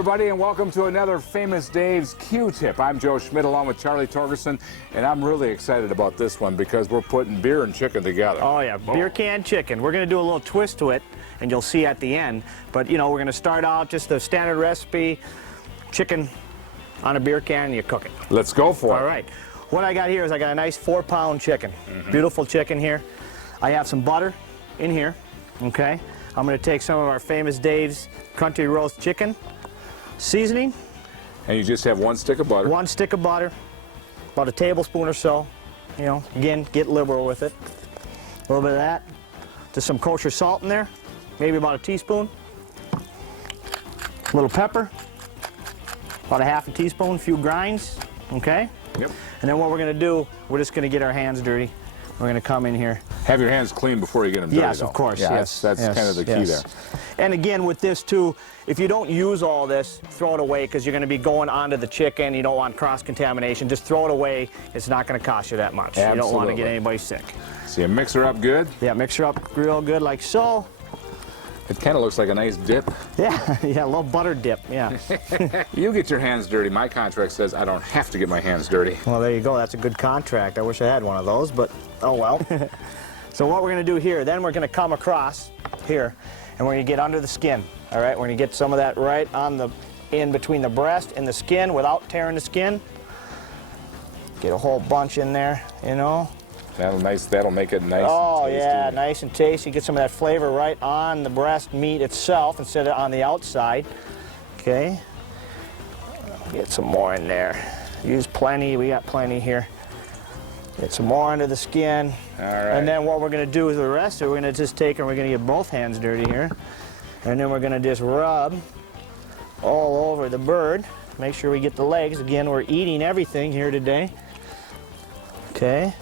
everybody, and welcome to another Famous Dave's Q-Tip. I'm Joe Schmidt along with Charlie Torgerson, and I'm really excited about this one because we're putting beer and chicken together. Oh yeah, beer can chicken. We're going to do a little twist to it, and you'll see at the end. But you know, we're going to start out just the standard recipe, chicken on a beer can, and you cook it. Let's go for it. All right. What I got here is I got a nice 4-pound chicken. Beautiful chicken here. I have some butter in here, okay? I'm going to take some of our Famous Dave's country roast chicken seasoning. And you just have one stick of butter. One stick of butter, about a tablespoon or so. You know, again, get liberal with it. A little bit of that. Just some kosher salt in there, maybe about a teaspoon. A little pepper, about a half a teaspoon, a few grinds, okay? Yep. And then what we're going to do, we're just going to get our hands dirty. We're going to come in here. Have your hands clean before you get them dirty, Yes, though. of course. Yeah, yes, that's kind of the key there. And again, with this too, if you don't use all this, throw it away because you're going to be going onto the chicken. You don't want cross-contamination. Just throw it away. It's not going to cost you that much. Absolutely. You don't want to get anybody sick. So you mix her up good. Yeah, mix her up real good like so. It kind of looks like a nice dip. Yeah, yeah, a little butter dip, yeah. You get your hands dirty. My contract says I don't have to get my hands dirty. Well, there you go. That's a good contract. I wish I had one of those, but oh well. So what we're going to do here, then we're going to come across here, and we're going to get under the skin. All right, we're going to get some of that right on the in between the breast and the skin without tearing the skin. Get a whole bunch in there, you know. That'll make it nice. Oh and tasty. yeah, nice and tasty. Get some of that flavor right on the breast meat itself instead of on the outside. Okay. Get some more in there. Use plenty. We got plenty here. Get some more under the skin. All right. And then what we're going to do with the rest of it, we're going to just take and we're going to get both hands dirty here. And then we're going to just rub all over the bird. Make sure we get the legs. Again, we're eating everything here today. Okay.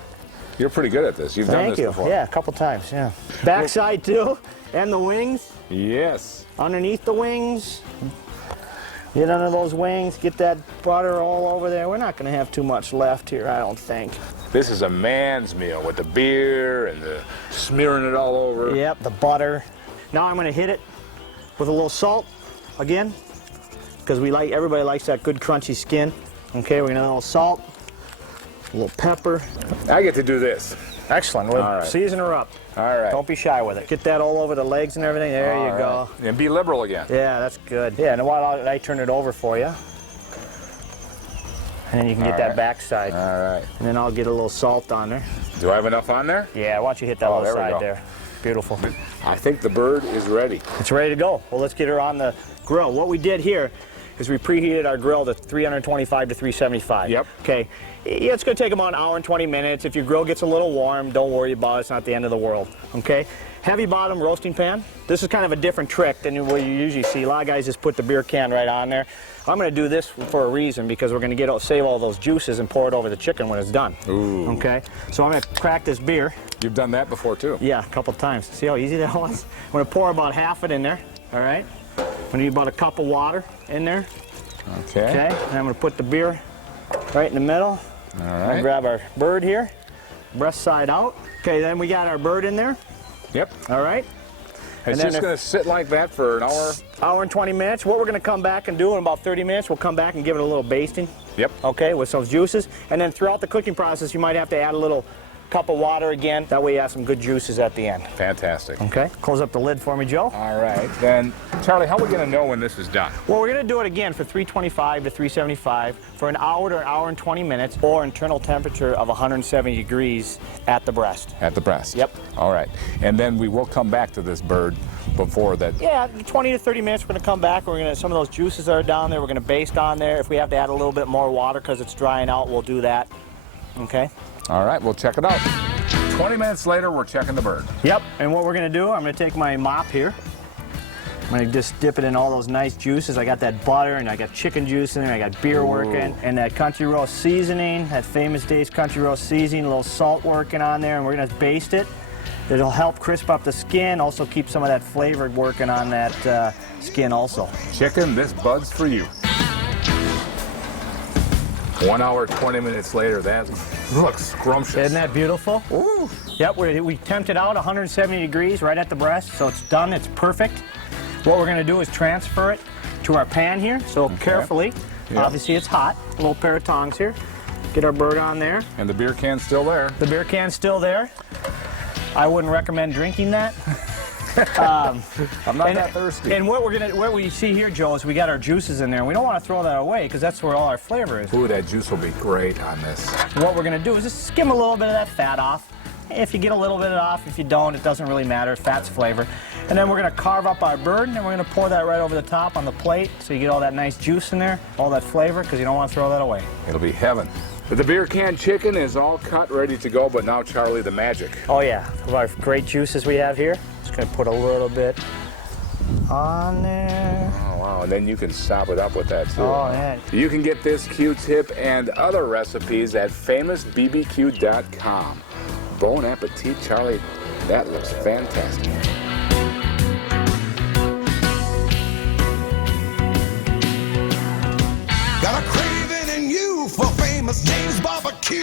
You're pretty good at this. You've done this before. Yeah, a couple times, yeah. Backside too, and the wings. Yes. Underneath the wings. Get under those wings, get that butter all over there. We're not going to have too much left here, I don't think. This is a man's meal with the beer and the smearing it all over. Yep, the butter. Now I'm going to hit it with a little salt again, because everybody likes that good crunchy skin. Okay, we're going to add a little salt, a little pepper. I get to do this. Excellent. We'll All right. season her up. All right. Don't be shy with it. Get that all over the legs and everything. There you go. And be liberal again. Yeah, that's good. Yeah, and while I turn it over for you, and then you can get that backside. All right. And then I'll get a little salt on there. Do I have enough on there? Yeah, why don't you hit that little there we side go. there. Beautiful. I think the bird is ready. It's ready to go. Well, let's get her on the grill. What we did here is we preheated our grill to 325 to 375. Yep. Okay. Yeah, it's going to take about an hour and 20 minutes. If your grill gets a little warm, don't worry about it. It's not the end of the world. Okay. Heavy bottom roasting pan. This is kind of a different trick than what you usually see. A lot of guys just put the beer can right on there. I'm going to do this for a reason because we're going to save all those juices and pour it over the chicken when it's done. Ooh. Okay. So I'm going to crack this beer. You've done that before too. Yeah, a couple times. See how easy that was? I'm going to pour about half it in there. All right. I'm going to need about a cup of water in there. Okay. Okay. And I'm going to put the beer right in the middle. All I'm right. going to grab our bird here, breast side out. Okay, then we got our bird in there. Yep. All right. It's just going to sit like that for an hour? Hour and 20 minutes. What we're going to come back and do in about 30 minutes, we'll come back and give it a little basting. Yep. Okay, with some juices. And then throughout the cooking process, you might have to add a little cup of water again. That way you have some good juices at the end. Fantastic. Okay. Close up the lid for me, Joe. All right. Then, Charlie, how are we going to know when this is done? Well, we're going to do it again for 325 to 375 for an hour to an hour and 20 minutes, or internal temperature of 170 degrees at the breast. At the breast? Yep. All right. And then we will come back to this bird before that. Yeah, 20 to 30 minutes we're going to come back. We're going to, some of those juices that are down there, we're going to baste on there. If we have to add a little bit more water because it's drying out, we'll do that. Okay? All right, we'll check it out. 20 minutes later, we're checking the bird. Yep, and what we're going to do, I'm going to take my mop here. I'm going to just dip it in all those nice juices. I got that butter, and I got chicken juice in there, I got beer working, and that country roast seasoning, that Famous Dave's country roast seasoning, a little salt working on there, and we're going to baste it. It'll help crisp up the skin, also keep some of that flavor working on that skin also. Chicken, this bud's for you. 1 hour, 20 minutes later, that looks scrumptious. Isn't that beautiful? Ooh. Yep, we temped it out 170 degrees right at the breast, so it's done, it's perfect. What we're going to do is transfer it to our pan here. So carefully, Yeah. obviously it's hot. A little pair of tongs here. Get our bird on there. And the beer can's still there. The beer can's still there. I wouldn't recommend drinking that. I'm not that thirsty. And what we see here, Joe, is we got our juices in there, and we don't want to throw that away because that's where all our flavor is. Ooh, that juice will be great on this. What we're going to do is just skim a little bit of that fat off. If you get a little bit off, if you don't, it doesn't really matter. Fat's flavor. And then we're going to carve up our bird, and we're going to pour that right over the top on the plate so you get all that nice juice in there, all that flavor, because you don't want to throw that away. It'll be heaven. But the beer can chicken is all cut, ready to go, but now, Charlie, the magic. Oh yeah, of our great juices we have here. Just going to put a little bit on there. Oh, wow, and then you can sop it up with that, too. Oh, man. You can get this Q-tip and other recipes at famousbbq.com. Bon appetit, Charlie. That looks fantastic. Got a craving in you for famous Dave's BBQ.